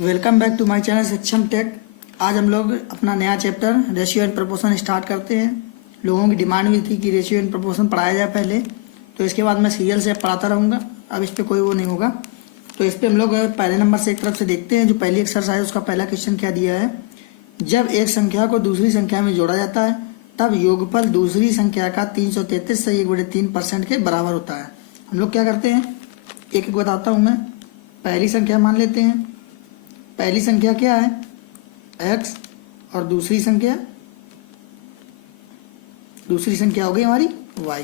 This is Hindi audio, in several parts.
Welcome back to my channel Saksham tech. आज हम लोग अपना नया chapter ratio and proportion start करते हैं। लोगों की डिमांड भी थी कि रेशियो एंड प्रोपोर्शन पढ़ाया जाए पहले, तो इसके बाद मैं सीरियल से पढ़ाता रहूँगा। अब इस पर कोई वो नहीं होगा। तो इस पर हम लोग पहले नंबर से एक तरफ से देखते हैं। जो पहली एक्सरसाइज उसका पहला क्वेश्चन क्या दिया है, जब एक संख्या को दूसरी संख्या में जोड़ा जाता है तब योगफल दूसरी संख्या का 333 से 1/3% के बराबर होता है। हम लोग क्या करते हैं, एक एक बताता हूँ मैं। पहली संख्या मान लेते हैं। पहली संख्या क्या है, x, और दूसरी संख्या हो गई हमारी y।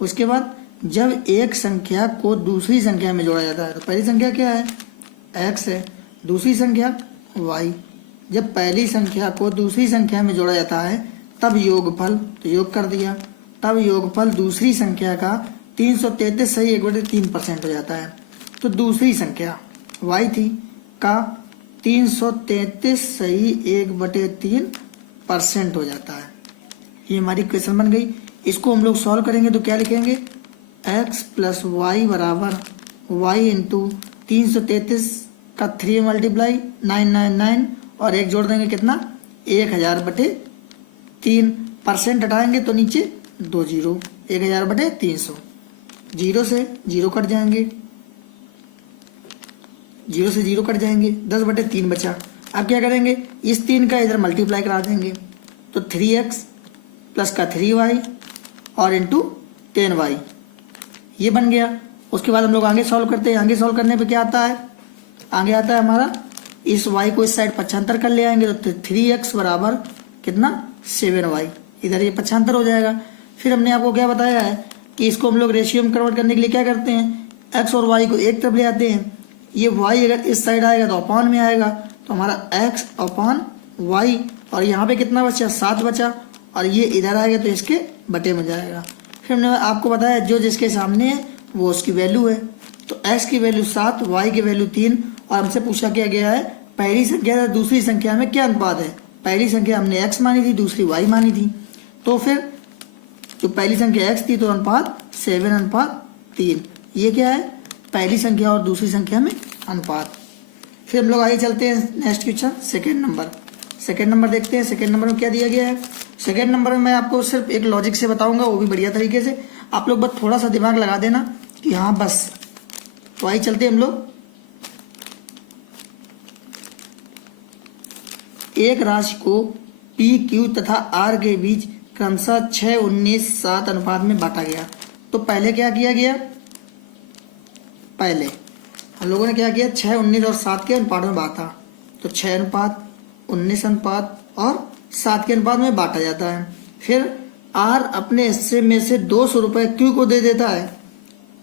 उसके बाद जब एक संख्या को दूसरी संख्या में जोड़ा जाता है तो पहली संख्या क्या है, x है, दूसरी संख्या y। जब पहली संख्या को दूसरी संख्या में जोड़ा जाता है तब योगफल, तो योग कर दिया, तब योगफल दूसरी संख्या का 333 से 1/3% हो जाता है। तो दूसरी संख्या y थी का 333 सही 1/3% हो जाता है। ये हमारी इक्वेशन बन गई। इसको हम लोग सॉल्व करेंगे तो क्या लिखेंगे, x प्लस वाई बराबर y इंटू 333 का 3 मल्टीप्लाई 999 और एक जोड़ देंगे कितना 1000/3। परसेंट हटाएंगे तो नीचे 2 जीरो, 1000/300। जीरो से जीरो कट जाएंगे, 0 से 0 कट जाएंगे, 10/3 बचा। अब क्या करेंगे, इस 3 का इधर मल्टीप्लाई करा देंगे तो 3x प्लस का 3y और इंटू 10y, ये बन गया। उसके बाद हम लोग आगे सॉल्व करते हैं। आगे सॉल्व करने पे क्या आता है, आगे आता है हमारा इस y को इस साइड 75 कर ले आएंगे तो 3x बराबर कितना 7y, इधर ये 75 हो जाएगा। फिर हमने आपको क्या बताया है कि इसको हम लोग रेशियो में कन्वर्ट करने के लिए क्या करते हैं, x और y को एक तरफ ले आते हैं। ये y अगर इस साइड आएगा तो अपॉन में आएगा, तो हमारा x अपॉन y, और यहाँ पे कितना बचा 7 बचा, और ये इधर आएगा तो इसके बटे में जाएगा। फिर हमने आपको बताया जो जिसके सामने है वो उसकी वैल्यू है। तो x की वैल्यू 7, y की वैल्यू 3, और हमसे पूछा क्या गया है पहली संख्या दूसरी संख्या में क्या अनुपात है। पहली संख्या हमने x मानी थी, दूसरी y मानी थी। तो फिर जो पहली संख्या x थी तो अनुपात 7:3। ये क्या है, पहली संख्या और दूसरी संख्या में अनुपात। फिर हम लोग आगे चलते हैं नेक्स्ट क्वेश्चन, सेकेंड नंबर देखते हैं। सेकेंड नंबर में क्या दिया गया है। सेकेंड नंबर में मैं आपको सिर्फ एक लॉजिक से बताऊंगा, वो भी बढ़िया तरीके से। आप लोग बस थोड़ा सा दिमाग लगा देना कि हाँ बस। तो आइए चलते हैं हम लोग। एक राशि को पी, क्यू तथा आर के बीच क्रमशः 6, 19, 7 अनुपात में बांटा गया। तो पहले क्या किया गया, पहले हम लोगों ने क्या किया 6, 19 और 7 के अनुपात में बांटा। तो 6 अनुपात 19 अनुपात और 7 के अनुपात में बांटा जाता है। फिर आर अपने हिस्से में से 200 रुपये क्यू को दे देता है।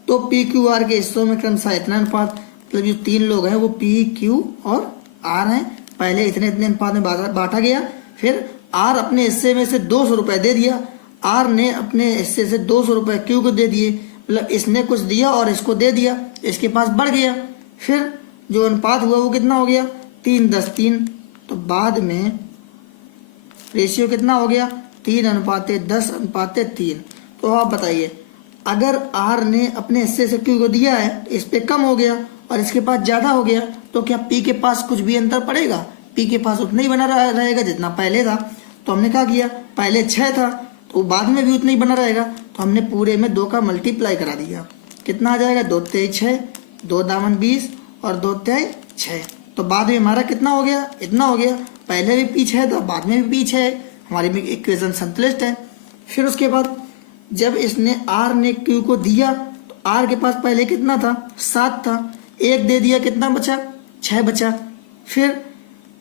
तो पी, क्यू, आर के हिस्सों में क्रमशः इतना अनुपात, मतलब जो 3 लोग हैं वो पी, क्यू और आर हैं, पहले इतने इतने अनुपात में बांटा गया। फिर आर अपने हिस्से में से 200 रुपये दे दिया, आर ने अपने हिस्से से 200 रुपये क्यू को दे दिए, मतलब इसने कुछ दिया और इसको दे दिया, इसके पास बढ़ गया। फिर जो अनुपात हुआ वो कितना हो गया 3, 10, 3। तो बाद में रेशियो कितना हो गया 3:10:3। तो आप बताइए, अगर आर ने अपने हिस्से से क्यू को दिया है, इस पे कम हो गया और इसके पास ज्यादा हो गया, तो क्या पी के पास कुछ भी अंतर पड़ेगा, पी के पास उतना ही बना रहेगा जितना पहले था। तो हमने क्या किया, पहले 6 था तो बाद में भी उतना ही बना रहेगा, तो हमने पूरे में 2 का मल्टीप्लाई करा दिया। कितना आ जाएगा 2 3 6, 2 दामन 20 और 2 3 6। तो बाद में हमारा कितना हो गया, इतना हो गया। पहले भी पी 6 था, बाद में भी पी 6 है, हमारी में इक्वेशन संतुलित है। फिर उसके बाद जब इसने आर ने क्यू को दिया तो आर के पास पहले कितना था 7 था, 1 दे दिया, कितना बचा 6 बचा। फिर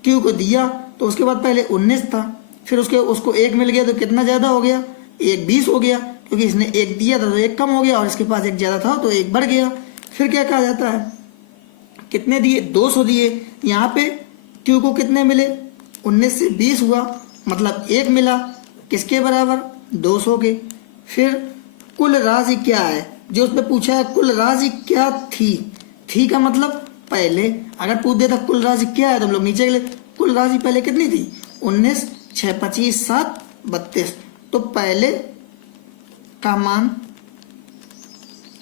क्यू को दिया तो उसके बाद पहले 19 था, फिर उसको 1 मिल गया तो कितना ज़्यादा हो गया 1 20 हो गया, क्योंकि इसने 1 दिया था तो 1 कम हो गया और इसके पास 1 ज़्यादा था तो 1 बढ़ गया। फिर क्या कहा जाता है, कितने दिए 200 दिए, यहाँ पे क्यू को कितने मिले 19 से 20 हुआ, मतलब 1 मिला, किसके बराबर 200 के। फिर कुल राशि क्या है, जो उसमें पूछा है कुल राशि क्या थी का मतलब पहले अगर पूछ देता कुल राशि क्या है तो हम लोग नीचे गए, कुल राशि पहले कितनी थी 19, 6, 25, 7, 32। तो पहले का मान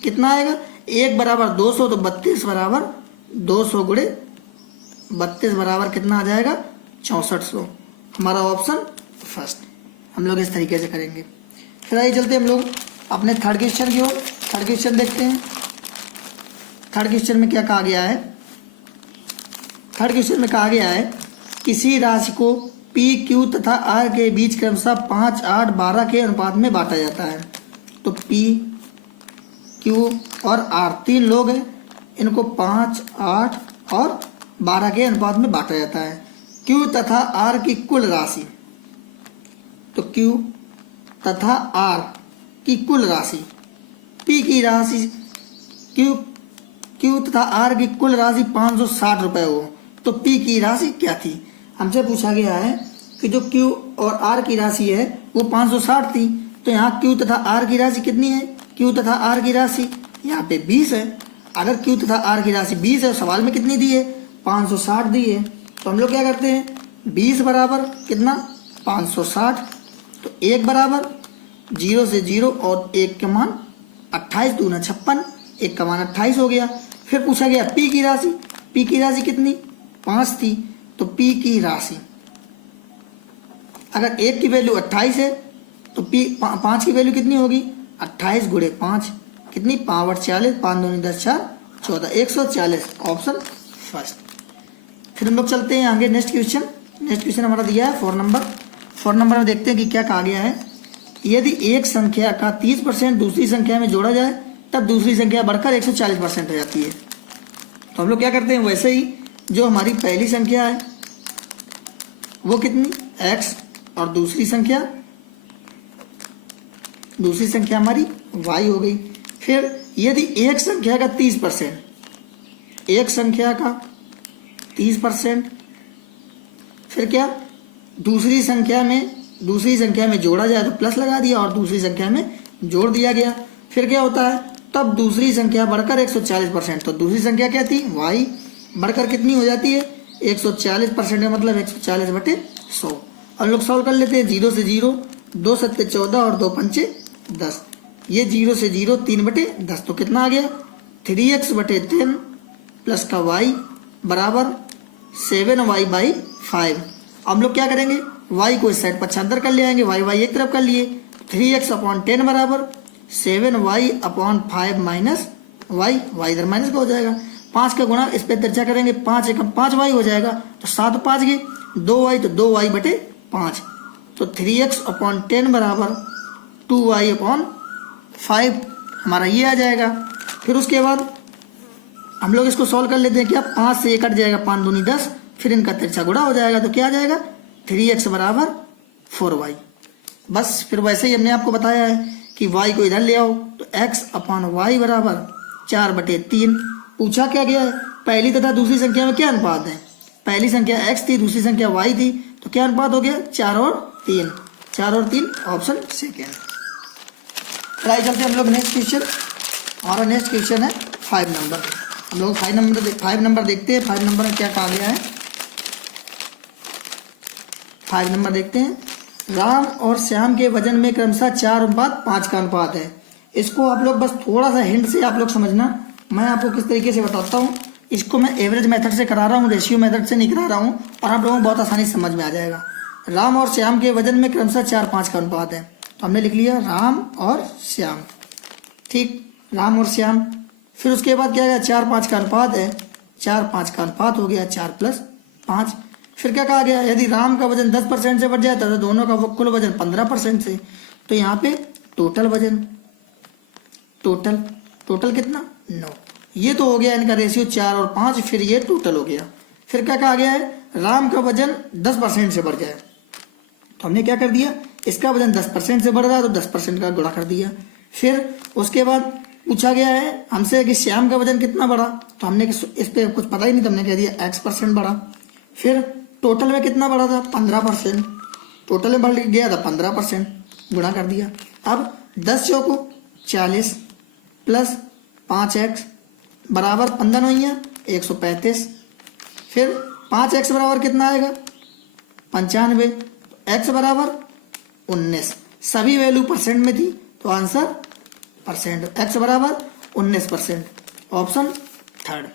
कितना आएगा 1 बराबर 200, तो 32 बराबर 200 गुणे 32 बराबर कितना आ जाएगा 6400। हमारा ऑप्शन फर्स्ट। हम लोग इस तरीके से करेंगे। फिर आइए चलते हम लोग अपने थर्ड क्वेश्चन की ओर। थर्ड क्वेश्चन देखते हैं। थर्ड क्वेश्चन में क्या कहा गया है। थर्ड क्वेश्चन में कहा गया है किसी राशि को पी क्यू तथा आर के बीच क्रमशः 5, 8, 12 के अनुपात में बांटा जाता है। तो पी क्यू और आर 3 लोग हैं, इनको 5, 8 और 12 के अनुपात में बांटा जाता है। क्यू तथा आर की कुल राशि, तो क्यू तथा आर की कुल राशि, पी की राशि क्यू तथा आर की कुल राशि 560 रुपये हो, तो पी की राशि क्या थी। हमसे पूछा गया है कि जो क्यू और आर की राशि है वो 560 थी, तो यहाँ क्यू तथा आर की राशि कितनी है। क्यू तथा आर की राशि यहाँ पे 20 है। अगर क्यू तथा आर की राशि 20 है, सवाल में कितनी दी है 560 दी है, तो हम लोग क्या करते हैं 20 बराबर कितना 560, तो 1 बराबर 0 से 0 और 1 का मान 28 दूना 56, 1 का मान 28 हो गया। फिर पूछा गया पी की राशि, पी की राशि कितनी 5 थी, तो पी की राशि अगर 1 की वैल्यू 28 है तो पी 5 की वैल्यू कितनी होगी 28 गुणे 5 कितनी 5 40, 5 दूनी 10 4 14, 140 ऑप्शन फर्स्ट। फिर हम लोग चलते हैं आगे नेक्स्ट क्वेश्चन। नेक्स्ट क्वेश्चन हमारा दिया है 4 नंबर। 4 नंबर में देखते हैं कि क्या कहा गया है। यदि एक संख्या का 30% दूसरी संख्या में जोड़ा जाए तब दूसरी संख्या बढ़कर 140% हो जाती है। तो हम लोग क्या करते हैं वैसे ही, जो हमारी पहली संख्या है वो कितनी x और दूसरी संख्या हमारी y हो गई। फिर यदि एक संख्या का 30%, एक संख्या का 30%, फिर क्या दूसरी संख्या में जोड़ा जाए तो प्लस लगा दिया और दूसरी संख्या में जोड़ दिया गया। फिर क्या होता है तब दूसरी संख्या बढ़कर 140%, तो दूसरी संख्या क्या थी y बढ़कर कितनी हो जाती है 140% का मतलब 140/100। हम लोग सॉल्व कर लेते हैं 0 से 0, 2 सत्ते 14 और 2 पंचे 10। ये 0 से 0 3/10, तो कितना आ गया 3x/10 प्लस का y बराबर 7y/5। हम लोग क्या करेंगे y को इस साइड 75 कर ले आएंगे, y एक तरफ कर लिए, 3x/10 बराबर 7y/5 माइनस y इधर माइनस का हो जाएगा। 5 का गुणा इस पे तिरछा करेंगे, 5 एकम 5y हो जाएगा, तो 7 5 गए 2y, तो 2y/5, तो 3x/10 बराबर 2y/5 हमारा ये आ जाएगा। फिर उसके बाद हम लोग इसको सॉल्व कर लेते हैं। क्या 5 से 1 कट जाएगा, 5 दूनी 10, फिर इनका तिरछा गुणा हो जाएगा, तो क्या आ जाएगा 3x बराबर 4y। बस फिर वैसे ही हमने आपको बताया है कि y को इधर ले आओ, तो x/y बराबर 4/3। पूछा क्या गया है पहली तथा दूसरी संख्या में क्या अनुपात है। पहली संख्या x थी, दूसरी संख्या y थी, तो क्या अनुपात हो गया 4 और 3, 4 और 3 ऑप्शन सेकेंड। ट्राई चलते हम लोग नेक्स्ट क्वेश्चन। हमारा नेक्स्ट क्वेश्चन है 5 नंबर। हम लोग 5 नंबर देखते हैं। 5 नंबर में क्या कहा गया है। 5 नंबर देखते हैं। राम और श्याम के वजन में क्रमशः 4:5 का अनुपात है। इसको आप लोग बस थोड़ा सा हिंट से आप लोग समझना, मैं आपको किस तरीके से बताता हूँ। इसको मैं एवरेज मेथड से करा रहा हूँ, रेशियो मेथड से नहीं करा रहा हूँ, और आप लोगों को बहुत आसानी से समझ में आ जाएगा। राम और श्याम के वजन में क्रमशः 4:5 का अनुपात है, तो हमने लिख लिया राम और श्याम। ठीक, राम और श्याम। फिर उसके बाद क्या गया 4:5 का अनुपात है, 4:5 का अनुपात हो गया 4 + 5। फिर क्या कहा गया यदि राम का वजन 10% से बढ़ जाए तो दोनों का कुल वजन 15% से, तो यहाँ पे टोटल वजन टोटल कितना 9। ये तो हो गया इनका रेशियो 4 और 5, फिर ये टोटल हो गया। फिर क्या कहा गया है राम का वजन 10% से बढ़ जाए, तो हमने क्या कर दिया इसका वजन 10% से बढ़ रहा है तो 10% का गुणा कर दिया। फिर उसके बाद पूछा गया है हमसे कि श्याम का वजन कितना बढ़ा, तो हमने इस पे कुछ पता ही नहीं, तो हमने कह दिया x% बढ़ा। फिर टोटल में कितना बढ़ा था 15%, टोटल में बढ़ गया था 15%, गुणा कर दिया। अब 10 चौको 40 प्लस 5x बराबर 15 9 135। फिर 5x बराबर कितना आएगा 95, x बराबर 19। सभी वैल्यू परसेंट में थी तो आंसर परसेंट, x बराबर 19%, ऑप्शन थर्ड।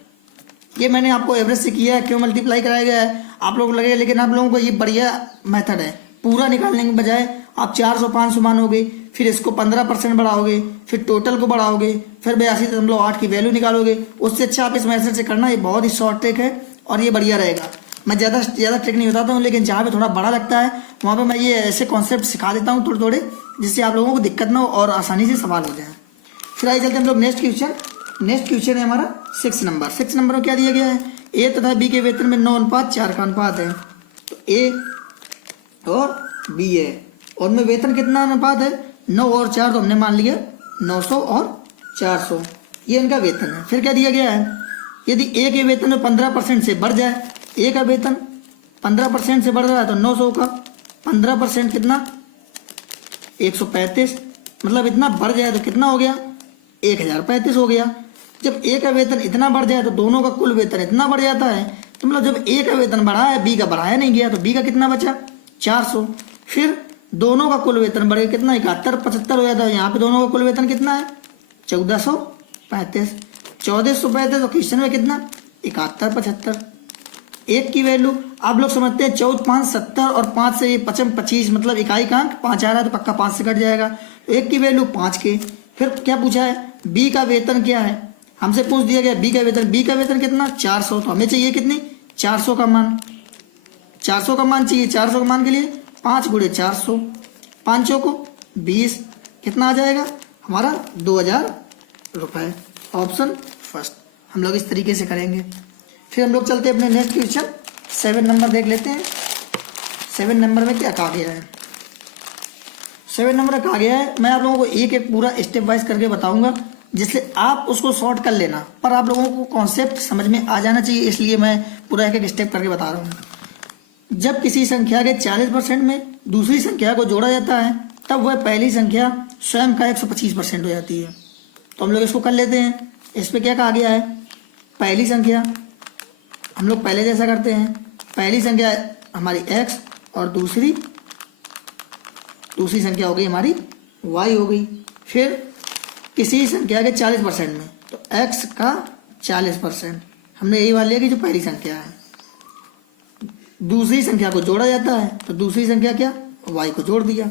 ये मैंने आपको एवरेज से किया है, क्यों मल्टीप्लाई कराया गया है आप लोगों को लगेगा, लेकिन आप लोगों को ये बढ़िया मेथड है। पूरा निकालने के बजाय आप 400 500 मानोगे, फिर इसको 15% बढ़ाओगे, फिर टोटल को बढ़ाओगे, फिर 82.8 की वैल्यू निकालोगे। उससे अच्छा आप इस मेथड से करना, ये बहुत ही शॉर्ट ट्रिक है और ये बढ़िया रहेगा। मैं ज़्यादा ट्रिक नहीं बताता हूँ, लेकिन जहाँ पे थोड़ा बड़ा लगता है वहाँ पे मैं ये ऐसे कॉन्सेप्ट सिखा देता हूँ थोड़े थोड़े, जिससे आप लोगों को दिक्कत ना हो और आसानी से सवाल हो जाए। फिर आइए चलते हैं हम लोग नेक्स्ट क्वेश्चन। नेक्स्ट क्वेश्चन है हमारा 6 नंबर। 6 नंबर में क्या दिया गया है, ए तथा बी के वेतन में 9:4 का अनुपात है। तो ए और बी है, और में वेतन कितना अनुपात है, 9 और 4, तो हमने मान लिया 900 और 400, ये इनका वेतन है। फिर क्या दिया गया है, यदि ए के वेतन में 15% से बढ़ जाए, ए का वेतन 15% से बढ़ रहा है तो 900 का 15% कितना 135, मतलब इतना बढ़ जाए तो कितना हो गया 1035 हो गया। जब ए का वेतन इतना बढ़ जाए तो दोनों का कुल वेतन इतना बढ़ जाता है, तो मतलब जब ए का वेतन बढ़ा है बी का बढ़ाया नहीं गया, तो बी का कितना बचा 400। फिर दोनों का कुल वेतन बढ़ गया कितना 71 75 हो जाता है। यहाँ पे दोनों का कुल वेतन कितना है 1435, 1435 और क्वेश्चन में कितना 71 75। एक की वैल्यू आप लोग समझते हैं 14 5 70 और 5 से ये 55 25, मतलब इकाई का अंक 5 आ रहा है तो पक्का 5 से कट जाएगा। तो एक की वैल्यू 5 के। फिर क्या पूछा है, बी का वेतन क्या है, हमसे पूछ दिया गया बी का वेतन। बी का वेतन कितना 400, तो हमें चाहिए कितनी 400 का मान, 400 का मान चाहिए। 400 का मान के लिए 5 × 400, 5 को 20, कितना आ जाएगा हमारा 2000 रुपये। ऑप्शन फर्स्ट हम लोग इस तरीके से करेंगे। फिर हम लोग चलते हैं अपने नेक्स्ट क्वेश्चन 7 नंबर देख लेते हैं। 7 नंबर में क्या कहा गया है, 7 नंबर में कहा गया है, मैं आप लोगों को एक एक पूरा स्टेप वाइज करके बताऊंगा, जिससे आप उसको शॉर्ट कर लेना, पर आप लोगों को कॉन्सेप्ट समझ में आ जाना चाहिए, इसलिए मैं पूरा एक एक स्टेप करके बता रहा हूँ। जब किसी संख्या के 40% में दूसरी संख्या को जोड़ा जाता है, तब वह पहली संख्या स्वयं का 125% हो जाती है। तो हम लोग इसको कर लेते हैं। इस पर क्या कहा गया है, पहली संख्या हम लोग पहले जैसा करते हैं, पहली संख्या हमारी x और दूसरी संख्या हो गई हमारी y हो गई। फिर किसी संख्या के 40% में, तो x का 40%, हमने यही मान लिया कि जो पहली संख्या है। दूसरी संख्या को जोड़ा जाता है, तो दूसरी संख्या क्या y को जोड़ दिया,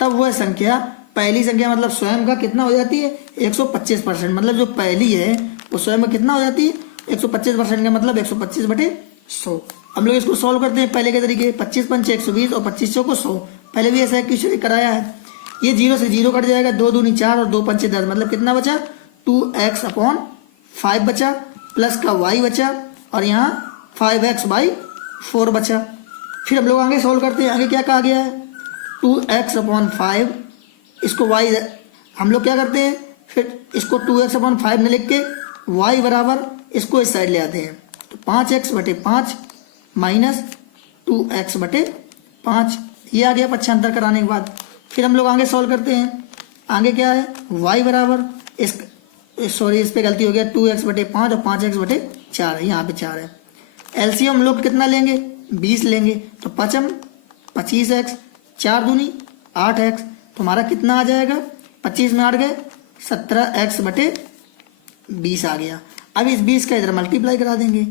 तब वह संख्या पहली संख्या मतलब स्वयं का कितना हो जाती है 125%, मतलब जो पहली है वो स्वयं का कितना हो जाती है 125% का मतलब 125/100। हम लोग इसको सॉल्व करते हैं पहले के तरीके, 25 पंचे 120 और 25 चौको 100। पहले भी ऐसा क्वेश्चन कराया है। ये 0 से 0 कट जाएगा, 2 दूनी 4 और 2 पंचे 10, मतलब कितना बचा 2x/5 बचा, प्लस का y बचा, और यहाँ 5x/4 बचा। फिर हम लोग आगे सॉल्व करते हैं। आगे क्या कहा गया है 2x/5, इसको y हम लोग क्या करते हैं, फिर इसको 2x/5 में लिख के y बराबर इसको इस साइड ले आते हैं, तो 5x/5 माइनस 2x/5, ये आ गया पक्षांतर कराने के बाद। फिर हम लोग आगे सॉल्व करते हैं। आगे क्या है y बराबर इस पे गलती हो गया 2x/5 और 5x/4 यहाँ पे 4 है। एलसीएम हम लोग कितना लेंगे 20 लेंगे, तो 5m 25x, 4 दूनी 8x, तो हमारा कितना आ जाएगा 25 में 8 गए 17x/20 आ गया। अब इस 20 का इधर मल्टीप्लाई करा देंगे।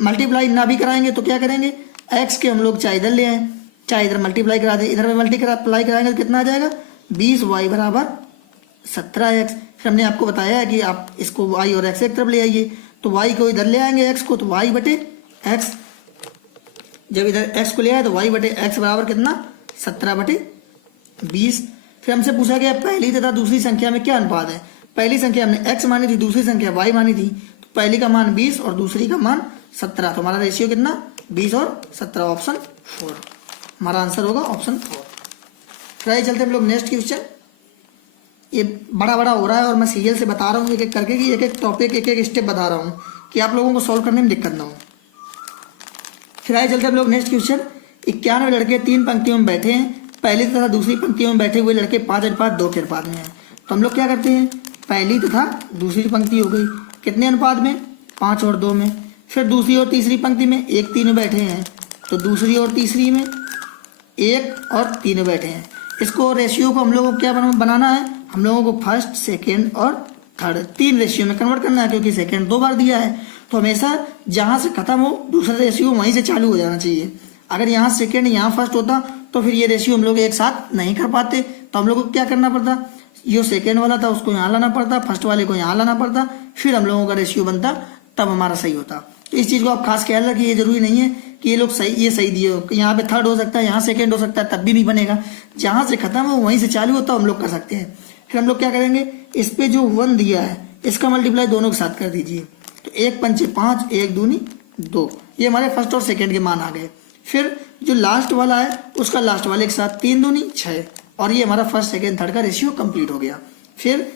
मल्टीप्लाई ना भी कराएंगे तो क्या करेंगे, x के हम लोग चाहे इधर ले आए चाहे इधर मल्टीप्लाई करा दें, इधर में मल्टीप्लाई कराएंगे तो कितना आ जाएगा 20y बराबर 17x। फिर हमने आपको बताया है कि आप इसको y और x एक तरफ ले आइए, तो y को इधर ले आएंगे x को, तो y/x, जब इधर x को ले आए तो y/x बराबर कितना 17/20। फिर हमसे पूछा गया पहली तथा दूसरी संख्या में क्या अनुपात है। पहली संख्या हमने x मानी थी, दूसरी संख्या y मानी थी, तो पहली का मान 20 और दूसरी का मान 17, तो हमारा रेशियो कितना 20 और 17, ऑप्शन 4 हमारा आंसर होगा, ऑप्शन 4। फिर आइए चलते हम लोग नेक्स्ट क्वेश्चन। ये बड़ा हो रहा है और मैं सीरियल से बता रहा हूँ एक एक करके, कि एक एक टॉपिक एक एक स्टेप बता रहा हूँ कि आप लोगों को सॉल्व करने में दिक्कत ना हो। फिर आइए चलते हम लोग नेक्स्ट क्वेश्चन। 91 लड़के 3 पंक्तियों में बैठे हैं, पहली तथा दूसरी पंक्तियों में बैठे हुए लड़के 5:2 के अनुपात में हैं। तो हम लोग क्या करते हैं, पहली तथा दूसरी पंक्ति हो गई कितने अनुपात में 5 और 2 में। फिर दूसरी और तीसरी पंक्ति में 1 3 बैठे हैं, तो दूसरी और तीसरी में 1 और 3 बैठे हैं। इसको रेशियो को हम लोगों को क्या बनाना है, हम लोगों को फर्स्ट सेकेंड और थर्ड, 3 रेशियो में कन्वर्ट करना है क्योंकि सेकेंड 2 बार दिया है। तो हमेशा जहां से खत्म हो दूसरा रेशियो वहीं से चालू हो जाना चाहिए। अगर यहाँ सेकेंड यहाँ फर्स्ट होता तो फिर ये रेशियो हम लोग एक साथ नहीं कर पाते, तो हम लोग को क्या करना पड़ता, जो सेकेंड वाला था उसको यहाँ लाना पड़ता, फर्स्ट वाले को यहाँ लाना पड़ता, फिर हम लोगों का रेशियो बनता, तब हमारा सही होता। तो इस चीज़ को आप खास ख्याल रखिए। ये जरूरी नहीं है कि ये लोग सही, ये सही दिए हो, यहाँ पे थर्ड हो सकता है, यहाँ सेकेंड हो सकता है, तब भी नहीं बनेगा। जहाँ से खत्म हो वहीं से चालू होता हम लोग कर सकते हैं। फिर हम लोग क्या करेंगे, इस पे जो 1 दिया है इसका मल्टीप्लाई दोनों के साथ कर दीजिए। तो 1 पंचे 5, 1 दूनी 2, ये हमारे फर्स्ट और सेकेंड के मान आ गए। फिर जो लास्ट वाला है उसका लास्ट वाले के साथ 3 दूनी 6, और ये हमारा फर्स्ट सेकेंड थर्ड का रेशियो कंप्लीट हो गया। फिर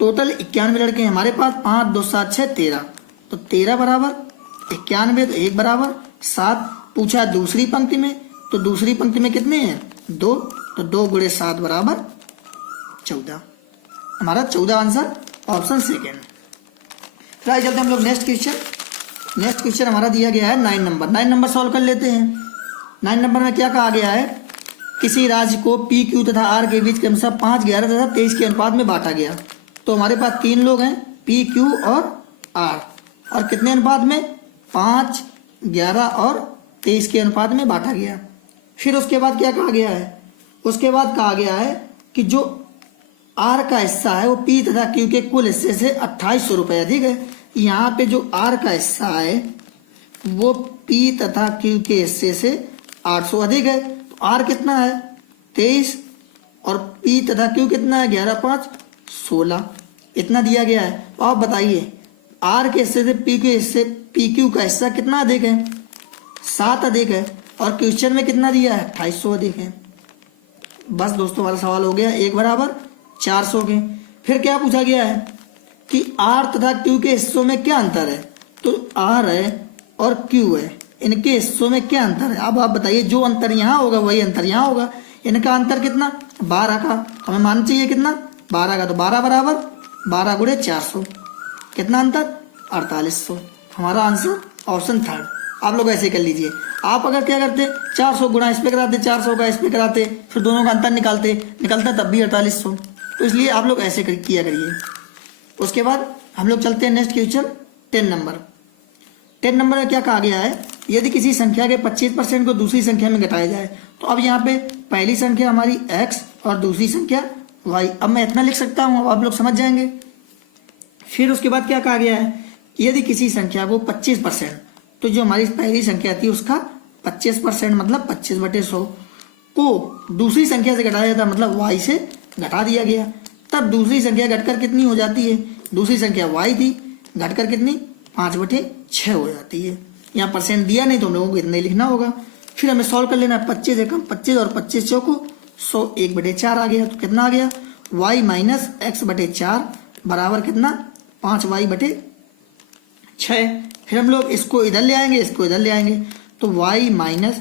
टोटल 91 लड़के हैं हमारे पास, 5 2 7 6 13, तो 13 बराबर 91, तो 1 बराबर 7। पूछा दूसरी पंक्ति में, तो दूसरी पंक्ति में कितने हैं 2, तो 2 गुणे 7 बराबर 14, हमारा 14 आंसर ऑप्शन सेकेंड। फिर आगे चलते हैं हम लोग नेक्स्ट क्वेश्चन। नेक्स्ट क्वेश्चन हमारा दिया गया है 9 नंबर। 9 नंबर सॉल्व कर लेते हैं। 9 नंबर में क्या कहा गया है, किसी राज्य को पी क्यू तथा आर के बीच क्रमशः 5 11 तथा 23 के अनुपात में बांटा गया। तो हमारे पास 3 लोग हैं, पी क्यू और आर, और कितने अनुपात में, 5 11 और 23 के अनुपात में बांटा गया। फिर उसके बाद क्या कहा गया है, उसके बाद कहा गया है कि जो आर का हिस्सा है वो पी तथा क्यू के कुल हिस्से से 2800 रुपये अधिक है। यहाँ पे जो आर का हिस्सा है वो पी तथा क्यू के हिस्से से 800 अधिक है। तो आर कितना है 23 और पी तथा क्यू कितना है 11 5 16, इतना दिया गया है। तो आप बताइए आर के हिस्से से पी के हिस्से, पी क्यू का हिस्सा कितना अधिक है, 7 अधिक है, और क्वेश्चन में कितना दिया है 2800 अधिक है। बस दोस्तों हमारा सवाल हो गया 1 बराबर 400 के। फिर क्या पूछा गया है कि आर तथा क्यू के हिस्सों में क्या अंतर है, तो आर है और क्यू है, इनके हिस्सों में क्या अंतर है। अब आप बताइए, जो अंतर यहाँ होगा वही अंतर यहाँ होगा। इनका अंतर कितना 12 का, हमें मानना चाहिए कितना 12 का, तो 12 बराबर 12 गुणे 400, कितना अंतर 4800, हमारा आंसर ऑप्शन थर्ड। आप लोग ऐसे कर लीजिए। आप अगर क्या करते 400 गुणा इस पे कराते, 400 का इस पे कराते, फिर दोनों का अंतर निकलता तब भी 4800। तो इसलिए आप लोग ऐसे किया करिए। उसके बाद हम लोग चलते हैं नेक्स्ट क्वेश्चन 10 नंबर। 10 नंबर में क्या कहा गया है, यदि किसी संख्या के 25% को दूसरी संख्या में घटाया जाए, तो अब यहाँ पे पहली संख्या हमारी x और दूसरी संख्या y। अब मैं इतना लिख सकता हूँ, अब आप लोग समझ जाएंगे। फिर उसके बाद क्या कहा गया है, यदि किसी संख्या को 25%, तो जो हमारी पहली संख्या थी उसका 25% मतलब 25/100 को दूसरी संख्या से घटाया जाता, मतलब y से घटा दिया गया, तब दूसरी संख्या घटकर कितनी हो जाती है, दूसरी संख्या y थी घटकर कितनी 5/6 हो जाती है। यहाँ परसेंट दिया नहीं तो हम लोगों को इतना ही लिखना होगा। फिर हमें सॉल्व कर लेना है, 25 एकम 25 और 25 चौको 100 1/4 आ गया। तो कितना आ गया y माइनस x/4 बराबर कितना 5y/6। फिर हम लोग इसको इधर ले आएंगे, इसको इधर ले आएंगे, तो y माइनस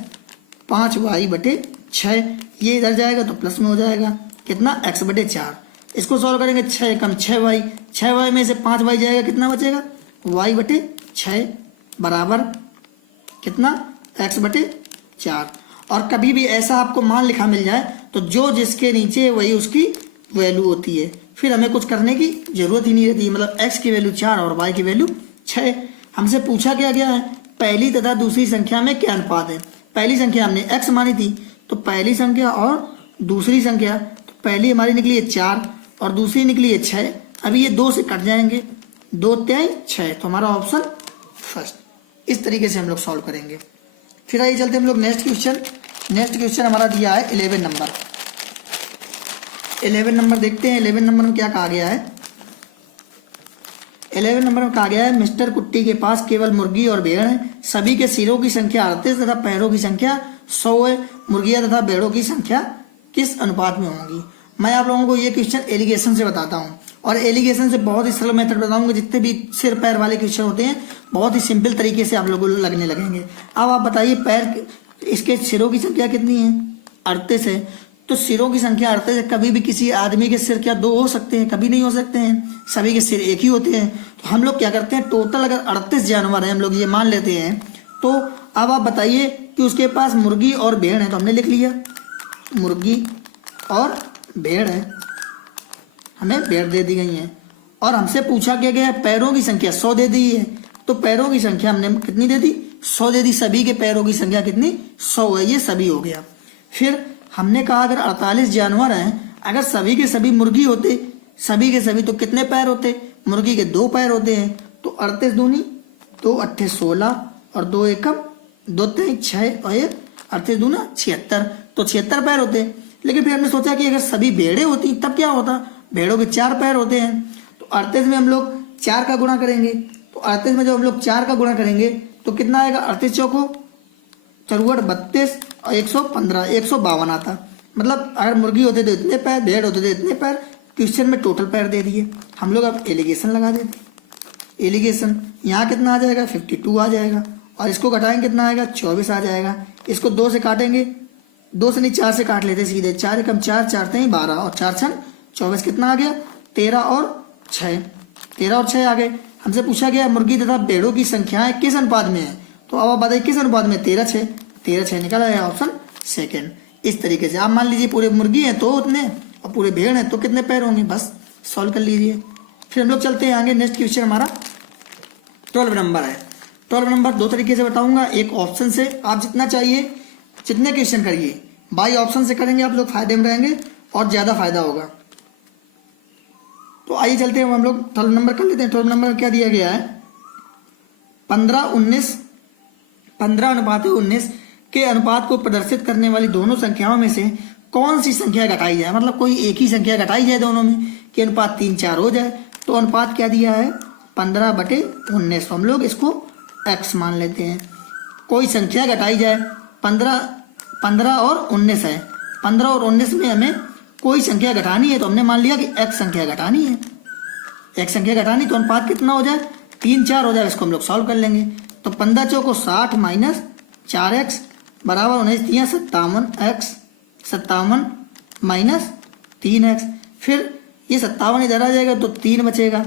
5y/6, ये इधर जाएगा तो प्लस में हो जाएगा कितना x/4। इसको सॉल्व करेंगे 6 एकम 6y, 6y में से 5y जाएगा, कितना बचेगा y/6 बराबर कितना x/4। और कभी भी ऐसा आपको मान लिखा मिल जाए तो जो जिसके नीचे वही उसकी वैल्यू होती है, फिर हमें कुछ करने की जरूरत ही नहीं रहती। मतलब x की वैल्यू 4 और y की वैल्यू 6। हमसे पूछा क्या गया है, पहली तथा दूसरी संख्या में क्या अनुपात है। पहली संख्या हमने x मानी थी, तो पहली संख्या और दूसरी संख्या, तो पहली हमारी निकली है 4 और दूसरी निकली है 6। अभी ये 2 से कट जाएंगे, 2 3 6, तो हमारा ऑप्शन फर्स्ट। इस तरीके से हम लोग सॉल्व करेंगे। फिर आइए चलते हम लोग नेक्स्ट क्वेश्चन। नेक्स्ट क्वेश्चन हमारा दिया है 11 नंबर। 11 नंबर देखते हैं 11 नंबर में क्या कहा गया है। 11 नंबर में कहा गया है, मिस्टर कुट्टी के पास केवल मुर्गी और भेड़ है, सभी के सिरों की संख्या 38 तथा पैरों की संख्या 100 है, मुर्गियां तथा भेड़ों की संख्या किस अनुपात में होंगी। मैं आप लोगों को ये क्वेश्चन एलिगेशन से बताता हूँ, और एलिगेशन से बहुत ही सरल मेथड बताऊंगा। जितने भी सिर पैर वाले क्वेश्चन होते हैं बहुत ही सिंपल तरीके से आप लोगों को लगने लगेंगे। अब आप बताइए, पैर इसके सिरों की संख्या कितनी है 38 है, तो सिरों की संख्या 38 है। कभी भी किसी आदमी के सिर क्या 2 हो सकते हैं, कभी नहीं हो सकते हैं, सभी के सिर एक ही होते हैं। तो हम लोग क्या करते हैं, टोटल अगर 38 जानवर है हम लोग ये मान लेते हैं, तो अब आप बताइए कि उसके पास मुर्गी और भेड़ है, तो हमने लिख लिया मुर्गी और भेड़ है, हमें भेड़ दे दी गई है, और हमसे पूछा क्या गया है, पैरों की संख्या 100 दे दी है। तो पैरों की संख्या हमने कितनी दे दी, 100 दे दी। सभी के पैरों की संख्या कितनी, 100 है, ये सभी हो गया। फिर हमने कहा अगर 48 जानवर हैं, अगर सभी के सभी मुर्गी होते, सभी के सभी, तो कितने पैर होते, मुर्गी के 2 पैर होते हैं। तो 38 दूनी 2 अट्ठे 16 और 2 एकम 2 3 6 और 1 38 दूना 76, तो 76 पैर होते हैं। लेकिन फिर हमने सोचा कि अगर सभी भेड़ें होती तब क्या होता, भेड़ों के 4 पैर होते हैं। तो 38 में हम लोग 4 का गुणा करेंगे। तो 38 में जब हम लोग 4 का गुणा करेंगे तो कितना आएगा, 38 चौको 64 32 और 115 152 आता। मतलब अगर मुर्गी होते तो इतने पैर, भेड़ होते तो इतने पैर। क्वेश्चन में टोटल पैर दे दिए। हम लोग अब एलिगेशन लगा देते। एलिगेशन यहाँ कितना आ जाएगा, 52 आ जाएगा। और इसको घटाएंगे कितना आएगा, 24 आ जाएगा। इसको 2 से काटेंगे, 2 से नहीं 4 से काट लेते सीधे। 4 एकम 4 4 3 12 और 4 6 24, कितना आ गया 13 और 6, 13 और 6 आ गए। हमसे पूछा गया मुर्गी तथा भेड़ों की संख्याएं किस अनुपात में है। तो अब आप बताइए किस अनुपात में, 13 6, 13 6 निकला है ऑप्शन सेकेंड। इस तरीके से आप मान लीजिए पूरे मुर्गी हैं तो उतने, और पूरे भेड़ हैं तो कितने पैर होंगे, बस सॉल्व कर लीजिए। फिर हम लोग चलते हैं आगे। नेक्स्ट क्वेश्चन हमारा 12 नंबर है। 12 नंबर 2 तरीके से बताऊंगा। एक ऑप्शन से, आप जितना चाहिए जितने क्वेश्चन करिए, बाई ऑप्शन से करेंगे आप लोग फायदे में रहेंगे और ज़्यादा फायदा होगा। तो आइए चलते हैं हम लोग 12 नंबर कर लेते हैं। 12 नंबर क्या दिया गया है, 15:19 15:19 के अनुपात को प्रदर्शित करने वाली दोनों संख्याओं में से कौन सी संख्या घटाई जाए। मतलब कोई एक ही संख्या घटाई जाए दोनों में कि अनुपात 3 4 हो जाए। तो अनुपात क्या दिया है, 15/19। हम लोग इसको x मान लेते हैं। कोई संख्या घटाई जाए, 15 और 19 है। 15 और 19 में हमें कोई संख्या घटानी है, तो हमने मान लिया कि x संख्या घटानी है। x संख्या घटानी, तो अनुपात कितना हो जाए, 3 4 हो जाए। इसको हम लोग सॉल्व कर लेंगे। तो 15 चौको 60 माइनस 4x बराबर 19 3 57x 57 माइनस 3x। फिर ये 57 इधर आ जाएगा तो 3 बचेगा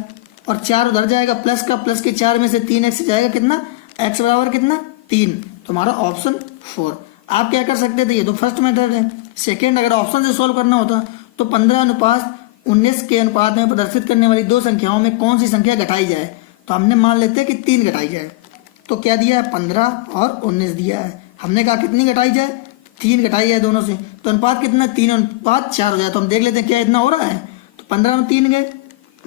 और 4 उधर जाएगा। प्लस का प्लस के 4 में से 3x जाएगा कितना, x बराबर कितना 3। तो हमारा ऑप्शन 4। आप क्या कर सकते थे, ये तो फर्स्ट मेथड है। सेकेंड, अगर ऑप्शन से सॉल्व करना होता तो 15:19 के अनुपात में प्रदर्शित करने वाली दो संख्याओं में कौन सी संख्या घटाई जाए। तो हमने मान लेते हैं कि 3 घटाई जाए। तो क्या दिया है, 15 और 19 दिया है। हमने कहा कितनी घटाई जाए, 3 घटाई जाए दोनों से। तो अनुपात कितना, 3 अनुपात 4 हो जाए। तो हम देख लेते हैं क्या इतना हो रहा है। तो 15 में 3 गए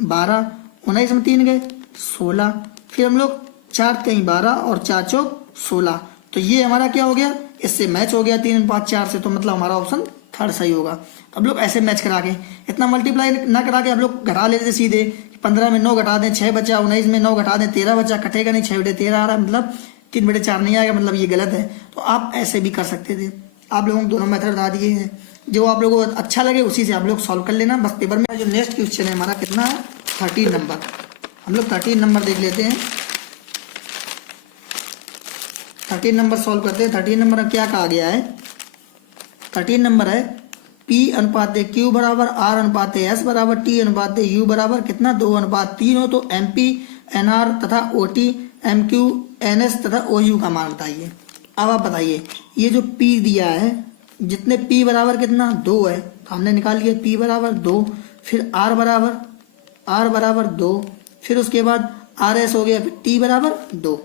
12, 19 में 3 गए 16, फिर हम लोग 4 3 12 और 4 चौक 16। तो ये हमारा क्या हो गया, इससे मैच हो गया 3 अनुपात 4 से। तो मतलब हमारा ऑप्शन थर्ड सही होगा। अब लोग ऐसे मैच करा के, इतना मल्टीप्लाई ना करा के हम लोग घटा लेते थे सीधे। 15 में 9 घटा दें 6 बचा, 19 में 9 घटा दें 13 बचा, कटेगा नहीं, 6/13 आ रहा है, मतलब 3/4 नहीं आएगा, मतलब ये गलत है। तो आप ऐसे भी कर सकते थे। आप लोगों को दोनों मेथड बता दिए हैं, जो आप लोगों को अच्छा लगे उसी से आप लोग सॉल्व कर लेना बस पेपर में। जो नेक्स्ट क्वेश्चन है हमारा कितना है, 13 नंबर। हम लोग 13 नंबर देख लेते हैं। 13 नंबर सॉल्व करते हैं। 13 नंबर क्या कहा गया है, 13 नंबर है P अनुपात Q बराबर R अनुपात S बराबर T अनुपात U बराबर कितना 2:3 हो। तो MP NR तथा OT MQ NS तथा OU का मान बताइए। अब आप बताइए, ये जो P दिया है, जितने P बराबर कितना 2 है, तो हमने निकाल लिया P बराबर 2। फिर R बराबर 2, फिर उसके बाद RS हो गया, फिर T बराबर 2,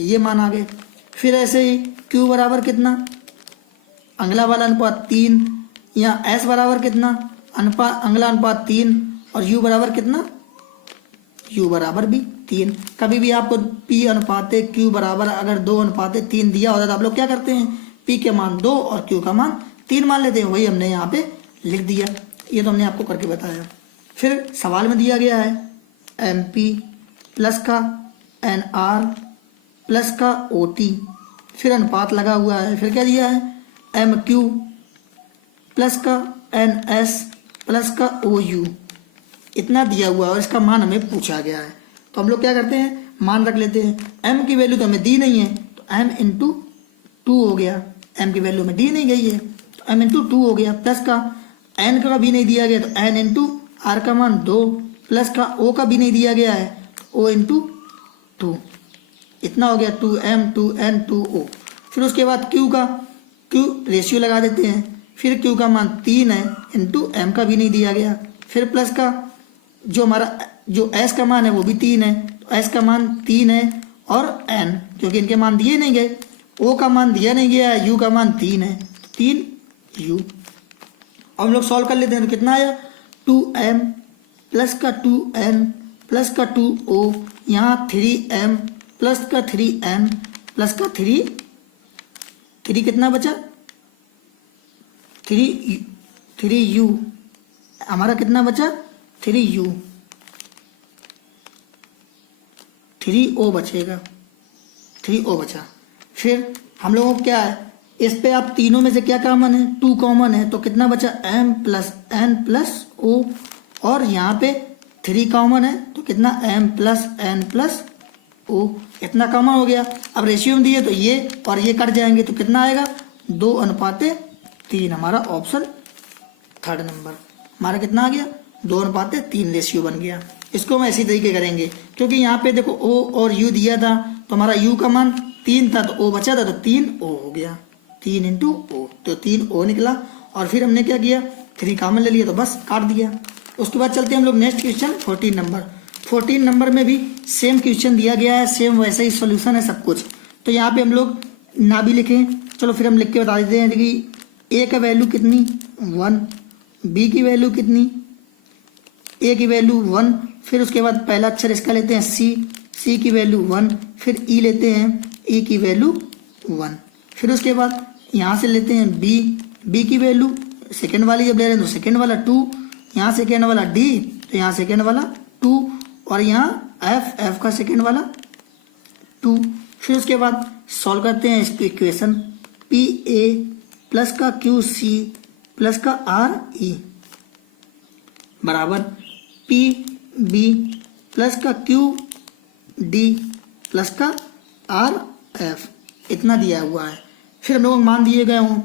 ये मान आ गए। फिर ऐसे ही Q बराबर कितना, अगला वाला अनुपात 3, या S बराबर कितना, अगला अनुपात 3, और U बराबर कितना, U बराबर भी 3। कभी भी आपको P अनुपात Q बराबर अगर 2:3 दिया होता तो आप लोग क्या करते हैं, P के मान 2 और Q का मान 3 मान लेते हैं। वही हमने यहाँ पे लिख दिया, ये तो हमने आपको करके बताया। फिर सवाल में दिया गया है MP प्लस का NR प्लस का OT, फिर अनुपात लगा हुआ है। फिर क्या दिया है, MQ प्लस का NS प्लस का OU, इतना दिया हुआ है और इसका मान हमें पूछा गया है। तो हम लोग क्या करते हैं, मान रख लेते हैं। M की वैल्यू तो हमें दी नहीं है, तो M इंटू 2 हो गया। M की वैल्यू में दी नहीं गई है, तो M इंटू 2 हो गया। प्लस का N का भी नहीं दिया गया, तो N इंटू R का मान 2, प्लस का O का भी नहीं दिया गया है, O इंटू 2, इतना हो गया 2M 2N 2O। फिर उसके बाद Q रेशियो लगा देते हैं। फिर Q का मान 3 है, इंटू M का भी नहीं दिया गया। फिर प्लस का जो हमारा जो s का मान है वो भी 3 है, तो s का मान 3 है और n क्योंकि इनके मान दिए नहीं गए, o का मान दिया नहीं गया, u का मान 3 है, 3u। अब हम लोग सॉल्व कर लेते हैं तो कितना आया 2m प्लस का 2n प्लस का 2o, यहाँ 3m प्लस का 3n प्लस का 3 कितना बचा 3u, हमारा कितना बचा 3u, 3o बचेगा, 3o बचा। फिर हम लोगों को क्या है, इस पे आप तीनों में से क्या कॉमन है 2 कॉमन है, तो कितना बचा m plus n plus o, और यहाँ पे 3 कॉमन है तो कितना m plus n plus o, इतना कॉमन हो गया। अब रेशियो में दिए तो ये और ये कट जाएंगे तो कितना आएगा 2:3, हमारा ऑप्शन 3rd नंबर हमारा कितना आ गया 2:3 रेशियो बन गया। इसको हम ऐसी तरीके करेंगे क्योंकि यहाँ पे देखो o और u दिया था तो हमारा u का मान 3 था तो o बचा था तो 3o हो गया, 3 × o तो 3o निकला। और फिर हमने क्या किया 3 कॉमन ले लिया तो बस काट दिया। उसके बाद चलते हैं हम लोग नेक्स्ट क्वेश्चन 14 नंबर। 14 नंबर में भी सेम क्वेश्चन दिया गया है, सेम वैसा ही सॉल्यूशन है सब कुछ। तो यहाँ पे हम लोग ना भी लिखें, चलो फिर हम लिख के बता देते हैं कि a का वैल्यू कितनी 1, b की वैल्यू कितनी, a की वैल्यू 1, फिर उसके बाद पहला अक्षर इसका लेते हैं c की वैल्यू 1, फिर e लेते हैं e की वैल्यू 1, फिर उसके बाद यहाँ से लेते हैं b की वैल्यू सेकेंड वाली जब ले रहे हैं तो सेकेंड वाला 2, यहाँ सेकेंड वाला d तो यहाँ सेकेंड वाला 2, और यहाँ f का सेकेंड वाला 2। फिर उसके बाद सॉल्व करते हैं इसकी इक्वेशन pa प्लस का qc प्लस का re बराबर pb प्लस का qd प्लस का rf, इतना दिया हुआ है। फिर हम लोग मान दिए गए हों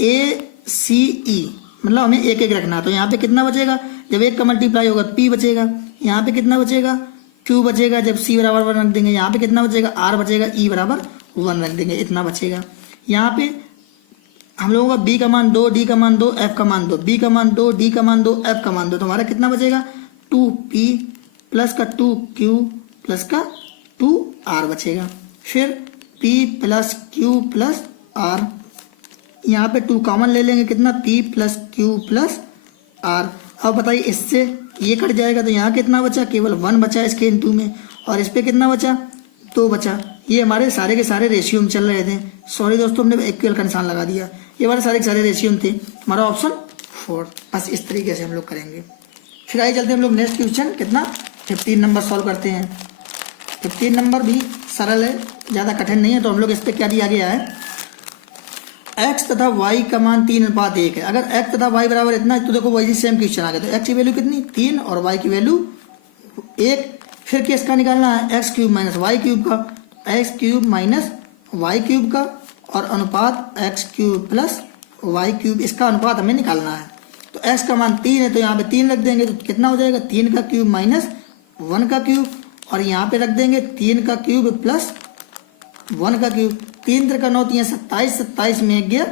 ACE, मतलब हमें एक एक रखना है। तो यहाँ पे कितना बचेगा, जब एक का मल्टीप्लाई होगा तो P बचेगा, यहाँ पे कितना बचेगा Q बचेगा, जब C बराबर 1 रख देंगे यहाँ पे कितना बचेगा R बचेगा, E बराबर 1 रख देंगे, इतना बचेगा। यहाँ पे हम लोगों का B का मान 2, D का मान 2, F का मान 2, B का मान 2, D का मान 2, F का मान 2, तो हमारा कितना बचेगा 2P प्लस का 2Q प्लस का 2R बचेगा। फिर P plus Q plus R, यहाँ पे 2 कॉमन ले लेंगे, कितना P plus Q plus R। अब बताइए इससे ये कट जाएगा तो यहाँ कितना बचा, केवल 1 बचा इसके इनटू में, और इस पे कितना बचा 2 बचा। ये हमारे सारे के सारे रेशियो में चल रहे थे, सॉरी दोस्तों हमने इक्वल का निशान लगा दिया, ये हमारे सारे के सारे रेशियो में थे। हमारा ऑप्शन 4, बस इस तरीके से हम लोग करेंगे। फिर आइए चलते हैं हम लोग नेक्स्ट क्वेश्चन कितना 15 नंबर सॉल्व करते हैं। 15 नंबर भी सरल है, ज़्यादा कठिन नहीं है। तो हम लोग इस पर क्या दिया गया है, x तथा y का मान 3:1 है। अगर x तथा y बराबर इतना है तो देखो वही सेम क्वेश्चन आ गया। तो x की वैल्यू कितनी 3 और y की वैल्यू 1। फिर किसका निकालना है x³ माइनस y³ का, x³ माइनस y³ का, और अनुपात x³ प्लस y³, इसका अनुपात हमें निकालना है। तो x का मान 3 है तो यहाँ पे 3 रख देंगे तो कितना हो जाएगा 3 का क्यूब माइनस 1 का क्यूब, और यहाँ पे रख देंगे 3 का क्यूब प्लस 1 का क्यूब। 3 3 का 9 3 27, 27 में 1 गया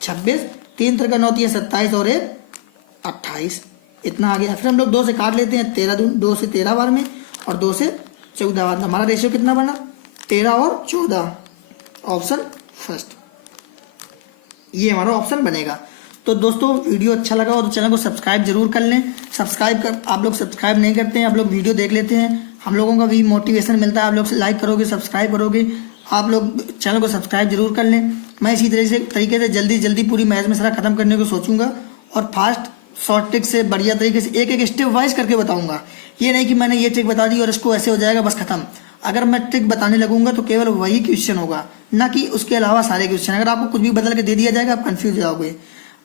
26, 3 3 का 9 3 27 और 1 28, इतना आ गया। फिर हम लोग 2 से काट लेते हैं, 2 से 13 बार में और 2 से 14 बार में। हमारा रेशियो कितना बना 13 और 14, ऑप्शन फर्स्ट, ये हमारा ऑप्शन बनेगा। तो दोस्तों वीडियो अच्छा लगा हो तो चैनल को सब्सक्राइब जरूर कर लें। आप लोग सब्सक्राइब नहीं करते हैं, आप लोग वीडियो देख लेते हैं, हम लोगों का भी मोटिवेशन मिलता है। आप लोग लाइक करोगे, सब्सक्राइब करोगे, आप लोग चैनल को सब्सक्राइब जरूर कर लें। मैं इसी तरीके से जल्दी पूरी मैथ में सारा खत्म करने को सोचूंगा, और फास्ट शॉर्ट ट्रिक से बढ़िया तरीके से एक स्टेप वाइज करके बताऊंगा। ये नहीं कि मैंने ये ट्रिक बता दी और इसको ऐसे हो जाएगा बस खत्म। अगर मैं ट्रिक बताने लगूंगा तो केवल वही क्वेश्चन होगा, ना कि उसके अलावा सारे क्वेश्चन। अगर आपको कुछ भी बदल के दे दिया जाएगा आप कंफ्यूज हो जाओगे।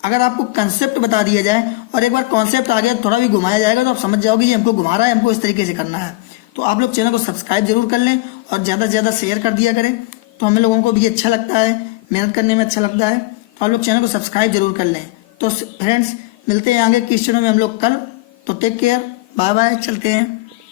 अगर आपको कंसेप्ट बता दिया जाए और एक बार कॉन्सेप्ट आ गया थोड़ा भी घुमाया जाएगा तो आप समझ जाओगे ये हमको घुमा रहा है, हमको इस तरीके से करना है। तो आप लोग चैनल को सब्सक्राइब जरूर कर लें और ज़्यादा से ज़्यादा शेयर कर दिया करें, तो हमें लोगों को भी अच्छा लगता है, मेहनत करने में अच्छा लगता है। तो आप लोग चैनल को सब्सक्राइब जरूर कर लें। तो फ्रेंड्स मिलते हैं आगे क्वेश्चनों में हम लोग कल। तो टेक केयर, बाय बाय, चलते हैं।